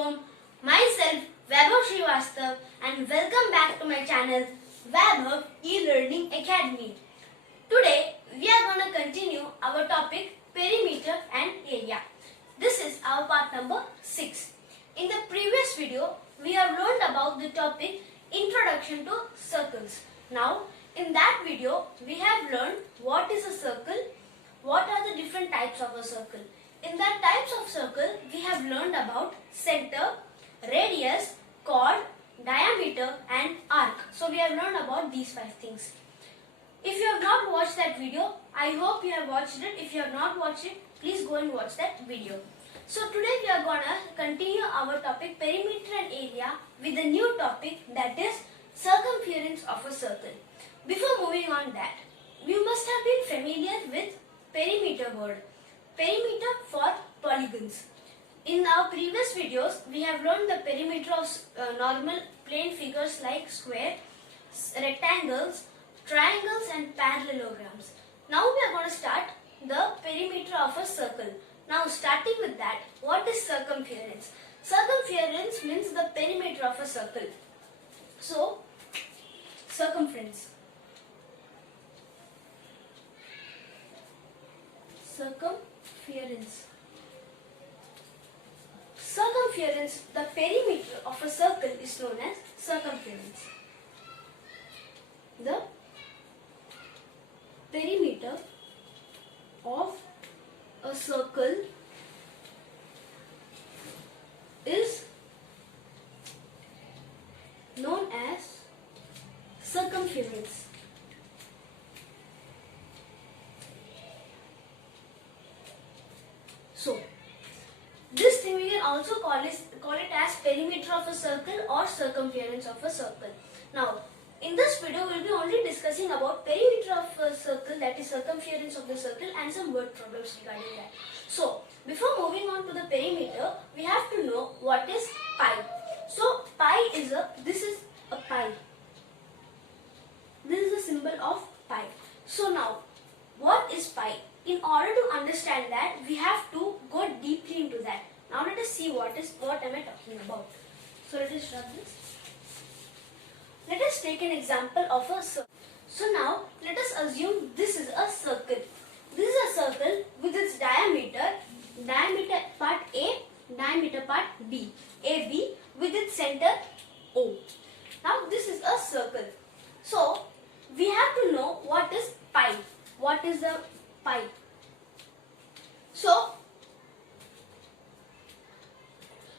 home. Myself Vaibhav Srivastav and welcome back to my channel Vaibhav E-Learning Academy. Today we are going to continue our topic perimeter and area. This is our part number 6. In the previous video we have learned about the topic Introduction to Circles. Now in that video we have learned what is a circle, what are the different types of a circle. In that types of circle, we have learned about center, radius, chord, diameter and arc. So we have learned about these 5 things. If you have not watched that video, I hope you have watched it. If you have not watched it, please go and watch that video. So today we are going to continue our topic perimeter and area with a new topic, that is circumference of a circle. Before moving on that, you must have been familiar with perimeter word. Perimeter for polygons. In our previous videos, we have learned the perimeter of normal plane figures like square, rectangles, triangles and parallelograms. Now we are going to start the perimeter of a circle. Now starting with that, what is circumference? Circumference means the perimeter of a circle. So, circumference. Circumference, the perimeter of a circle is known as circumference. The perimeter of a circle is known as circumference. So, this thing we can also call it as perimeter of a circle or circumference of a circle. Now, in this video, we will be only discussing about perimeter of a circle, that is circumference of the circle, and some word problems regarding that. So, before moving on to the perimeter, we have to know what is pi. So, this is a pi. This is the symbol of pi. So now, what is pi? In order to understand that, we have to go deeply into that. Now let us see what am I talking about. So let us rub this. Let us take an example of a circle. So now let us assume this is a circle. This is a circle with its diameter part A, diameter part B, AB, with its center O. Now this is a circle. So we have to know what is pi. What is the pi? So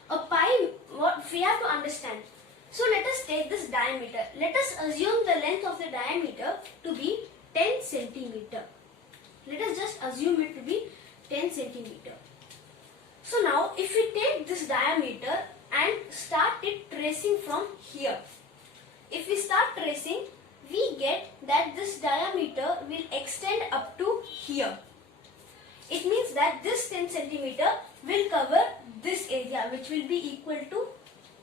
a pi, what we have to understand. So let us take this diameter. Let us assume the length of the diameter to be 10 centimeter. Let us just assume it to be 10 centimeter. So now if we take this diameter and start it tracing from here. If we start tracing, we get that this diameter will extend up to here. It means that this 10 centimeter will cover this area, which will be equal to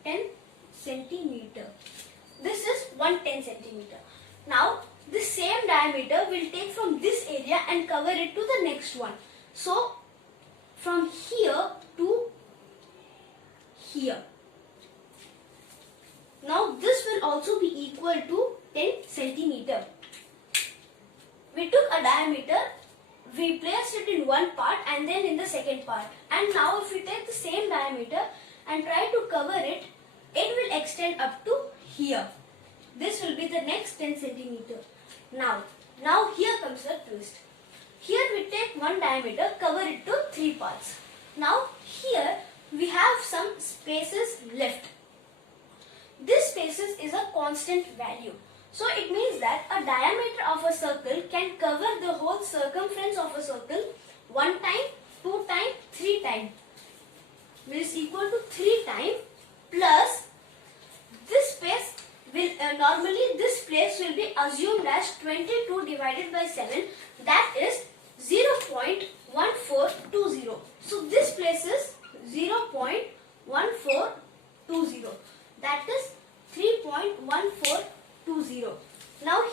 10 centimeter. This is 110 centimeter. Now, this same diameter will take from this area and cover it to the next one. So, from here to here. Now, this will also be equal to 10 centimeter. We took a diameter, we placed it in one part and then in the second part. And now if we take the same diameter and try to cover it, it will extend up to here. This will be the next 10 centimeter. Now here comes the twist. Here we take one diameter, cover it to 3 parts. Now here we have some spaces left. This spaces is a constant value. So it means that a diameter of a circle can cover the whole circumference of a circle 1 time, 2 time, 3 time. Which is equal to 3 time plus this space will normally this place will be assumed as 22 divided by 7, that is 0.1420. So this place is 0.1420. That is 3.1420. Now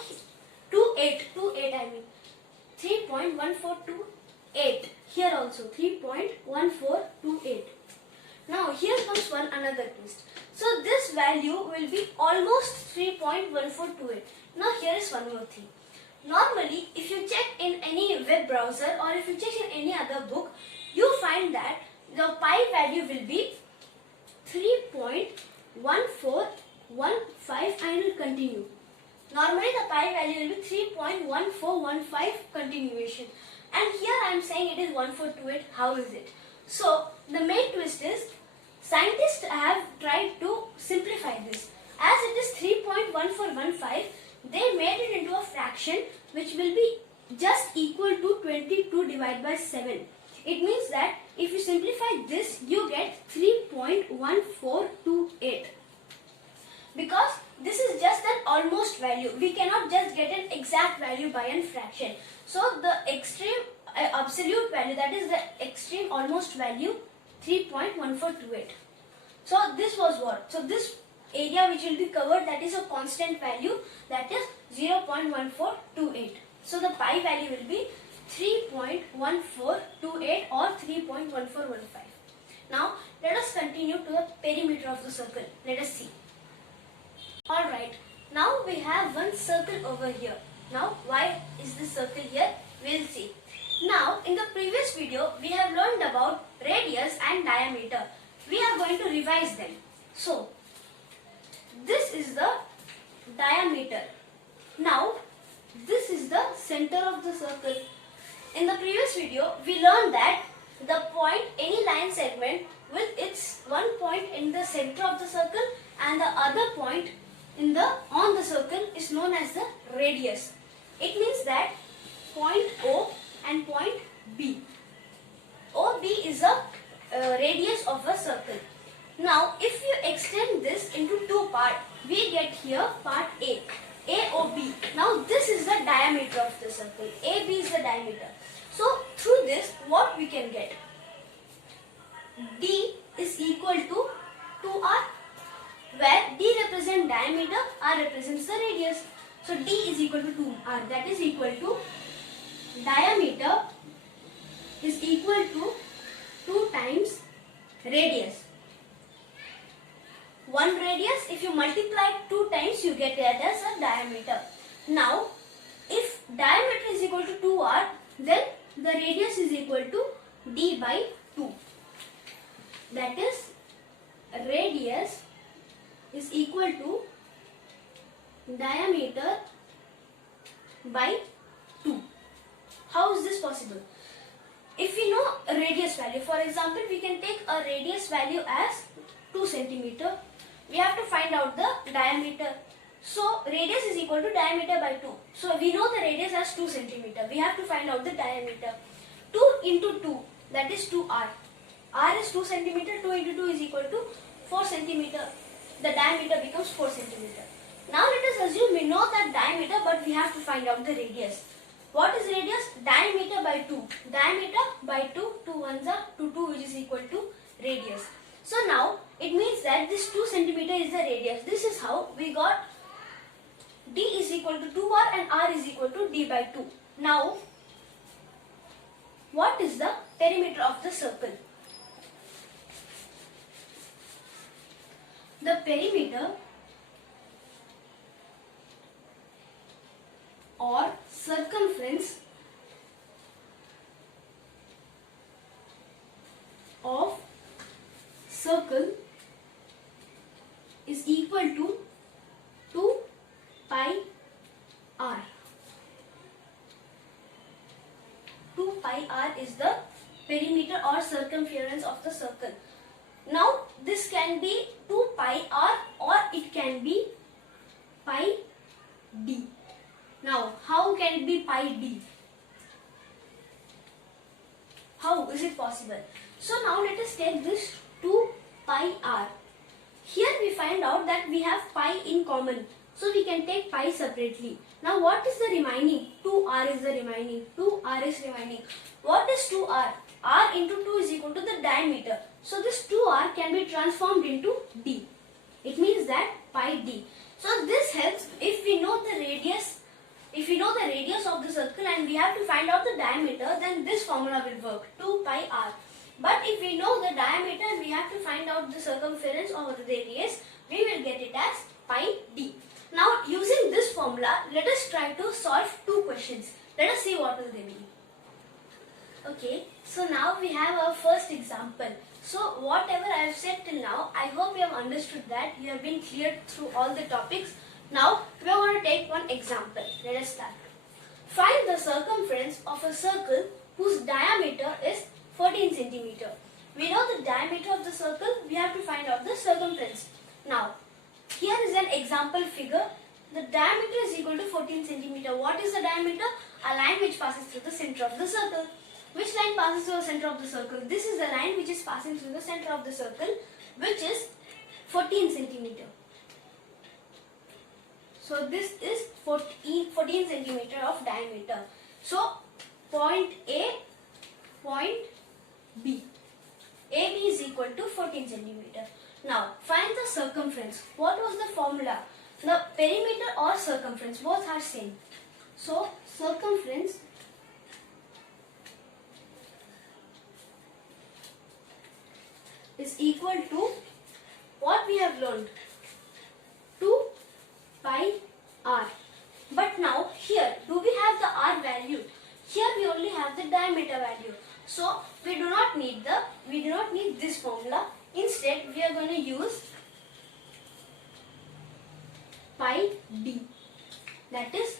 3.1428. Here also 3.1428. Now here comes comes one another twist. So this value will be almost 3.1428. Now here is one more thing. Normally, if you check in any web browser or if you check in any other book, you find that the pi value will be 3.1415 and will continue. Normally the pi value will be 3.1415 continuation. And here I am saying it is 1428. How is it? So the main twist is scientists have tried to simplify this. As it is 3.1415, they made it into a fraction which will be just equal to 22 divided by 7. It means that if you simplify this, you get 3.1428. Because this is just an almost value. We cannot just get an exact value by a fraction. So the extreme absolute value, that is the extreme almost value, 3.1428. So this was what? So this area which will be covered, that is a constant value, that is 0.1428. So the pi value will be 3.1428 or 3.1415. Now let us continue to the perimeter of the circle. Let us see. Alright, now we have one circle over here. Now why is this circle here? We'll see. Now in the previous video we have learned about radius and diameter. We are going to revise them. So this is the diameter. Now this is the center of the circle. In the previous video we learned that the point, any line segment with its one point in the center of the circle and the other point on the circle is known as the radius. It means that point O and point B. OB is a radius of a circle. Now if you extend this into two parts, we get here part A, AOB. Now this is the diameter of the circle. AB is the diameter. So through this what we can get? D is equal to 2R, where D represents diameter, R represents the radius. So D is equal to 2R, that is equal to diameter is equal to 2 times radius. One radius, if you multiply 2 times, you get that as a diameter. Now, if diameter is equal to 2R, then the radius is equal to D by 2. That is, radius is equal to diameter by 2. How is this possible? If we know a radius value, for example, we can take a radius value as 2 centimeter. We have to find out the diameter. So radius is equal to diameter by 2. So we know the radius as 2 centimeter. We have to find out the diameter. 2 into 2, that is 2R. R is 2 centimeter. 2 into 2 is equal to 4 centimeter. The diameter becomes 4 centimeter. Now let us assume we know that diameter, but we have to find out the radius. What is radius? Diameter by 2. Diameter by 2. 2 ones are 2, 2, which is equal to radius. So now it means that this 2 centimeter is the radius. This is how we got D is equal to 2R and R is equal to D by 2. Now what is the perimeter of the circle? The perimeter or circumference of circle is equal to 2 pi r. 2 pi r is the perimeter or circumference of the circle. Now this can be 2 pi r or it can be pi d. Now how can it be pi d? How is it possible? So now let us take this 2 pi r. Here we find out that we have pi in common. So we can take pi separately. Now what is the remaining? 2r is the remaining. 2r is remaining. What is 2r? R into 2 is equal to the diameter. So this 2r can be transformed into d. It means that pi d. So this helps if we know the radius. If we know the radius of the circle and we have to find out the diameter, then this formula will work. 2 pi r. But if we know the diameter, we have to find out the circumference or the radius. We will get it as pi d. Now using this formula, let us try to solve two questions. Let us see what will they be. Okay, so now we have our first example. So whatever I have said till now, I hope you have understood that. You have been cleared through all the topics. Now we are going to take one example. Let us start. Find the circumference of a circle whose diameter is 14 centimeter. We know the diameter of the circle, we have to find out the circumference. Now, here is an example figure. The diameter is equal to 14 centimeter. What is the diameter? A line which passes through the center of the circle. Which line passes through the center of the circle? This is the line which is passing through the center of the circle, which is 14 centimeter. So this is 14 centimeter of diameter. So point A, point B. AB is equal to 14 centimeter. Now find the circumference. What was the formula? The perimeter or circumference, both are same. So circumference is equal to what we have learned, 2 pi r. But now here, do we have the r value? Here we only have the diameter value. So we do not need this formula. Instead we are going to use pi d. That is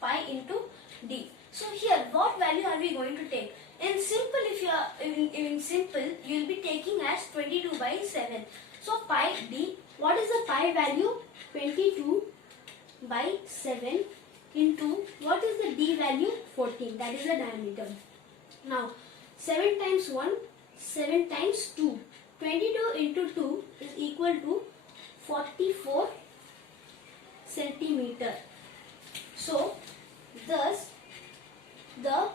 pi into d. So here what value are we going to take? In simple, if you are in simple, you will be taking as 22 by 7. So pi d, what is the pi value? 22 by 7 into what is the d value? 14. That is the diameter. Now 7 times 1, 7 times 2. 22 into 2 is equal to 44 centimeter. So thus the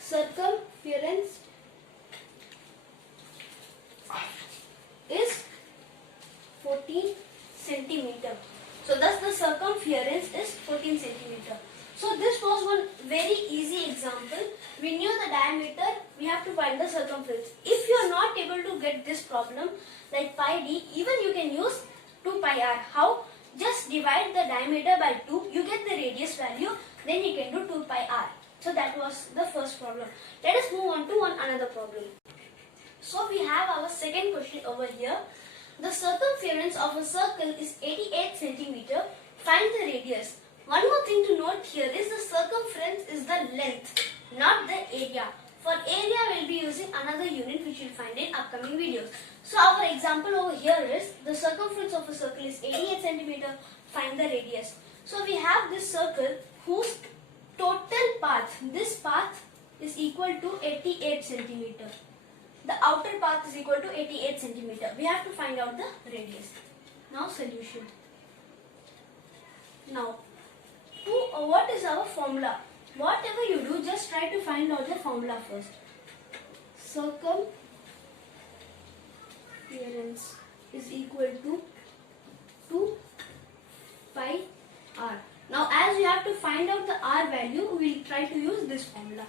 circumference is 14 centimeter. So thus the circumference is 14 centimeter. So this was one very easy example. We knew the diameter, we have to find the circumference. If you are not able to get this problem like pi d, even you can use 2 pi r. How? Just divide the diameter by 2, you get the radius value, then you can do 2 pi r. So that was the first problem. Let us move on to another problem. So we have our second question over here. The circumference of a circle is 88 centimeter. Find the radius. One more thing to note here is the circumference is the length, not the area. For area we will be using another unit which you will find in upcoming videos. So our example over here is the circumference of a circle is 88 centimeter. Find the radius. So we have this circle whose total path, this path is equal to 88 centimeter. The outer path is equal to 88 centimeter. We have to find out the radius. Now solution. Now, what is our formula? Whatever you do, just try to find out the formula first. Circumference is equal to 2 pi r. Now as we have to find out the r value, we will try to use this formula.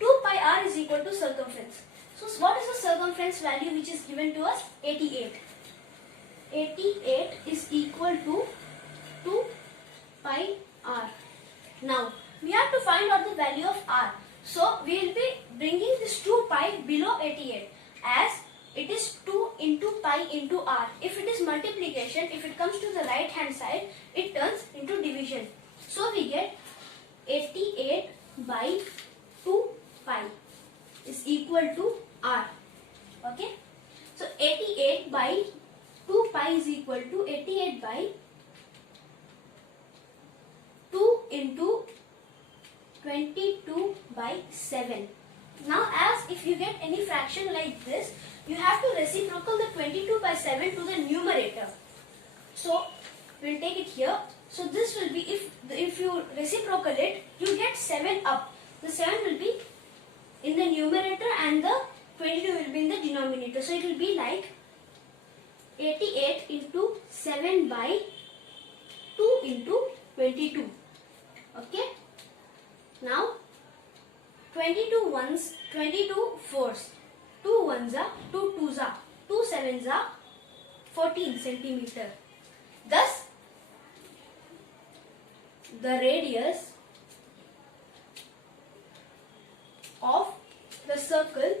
2 pi r is equal to circumference. So what is the circumference value which is given to us? 88. 88 is equal to 2 pi r. Now we have to find out the value of r. So we will be bringing this 2 pi below 88 as it is 2 into pi into r. If it is multiplication, if it comes to the right hand side, it turns into division. So we get 88 by 2 pi is equal to r. Okay. So 88 by 2 pi is equal to 88 by 2 into 22 by 7. Now as if you get any fraction like this, you have to reciprocal the 22 by 7 to the numerator. So we will take it here. So this will be, if you reciprocal it, you get 7 up. The 7 will be in the numerator and the 22 will be in the denominator. So it will be like 88 into 7 by 2 into 22. Okay. Now ones 22 fours. 2 ones are 2 twos are 2 sevens are 14 centimeter. Thus, the radius of the circle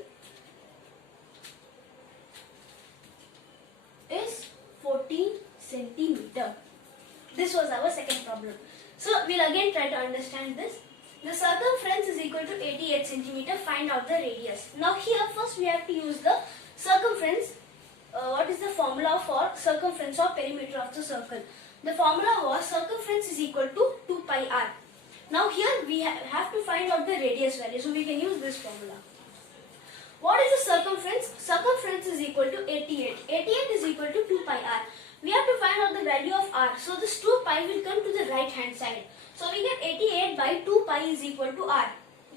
is 14 centimeter. This was our second problem. So we'll again try to understand this. The circumference is equal to 88 centimeter. Find out the radius. Now here first we have to use the circumference. What is the formula for circumference or perimeter of the circle? The formula was circumference is equal to 2 pi r. Now here we have to find out the radius value. So we can use this formula. What is the circumference? Circumference is equal to 88. 88 is equal to 2 pi r. We have to find out the value of r. So this 2 pi will come to the right hand side. So we get 88 by 2 pi is equal to r.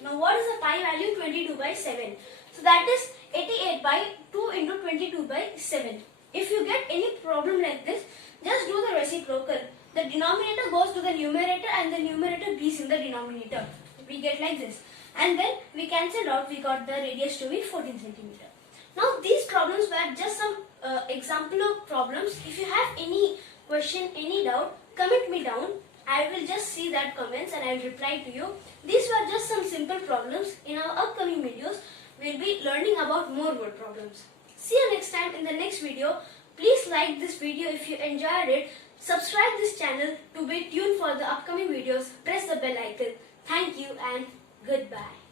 Now what is the pi value? 22 by 7. So that is 88 by 2 into 22 by 7. If you get any problem like this, just do the reciprocal. The denominator goes to the numerator and the numerator be in the denominator. We get like this. And then we cancelled out, we got the radius to be 14 centimeter. Now these problems were just some example of problems. If you have any question, any doubt, comment me down. I will just see that comments and I will reply to you. These were just some simple problems. In our upcoming videos, we will be learning about more word problems. See you next time in the next video. Please like this video if you enjoyed it. Subscribe this channel to be tuned for the upcoming videos. Press the bell icon. Thank you and goodbye.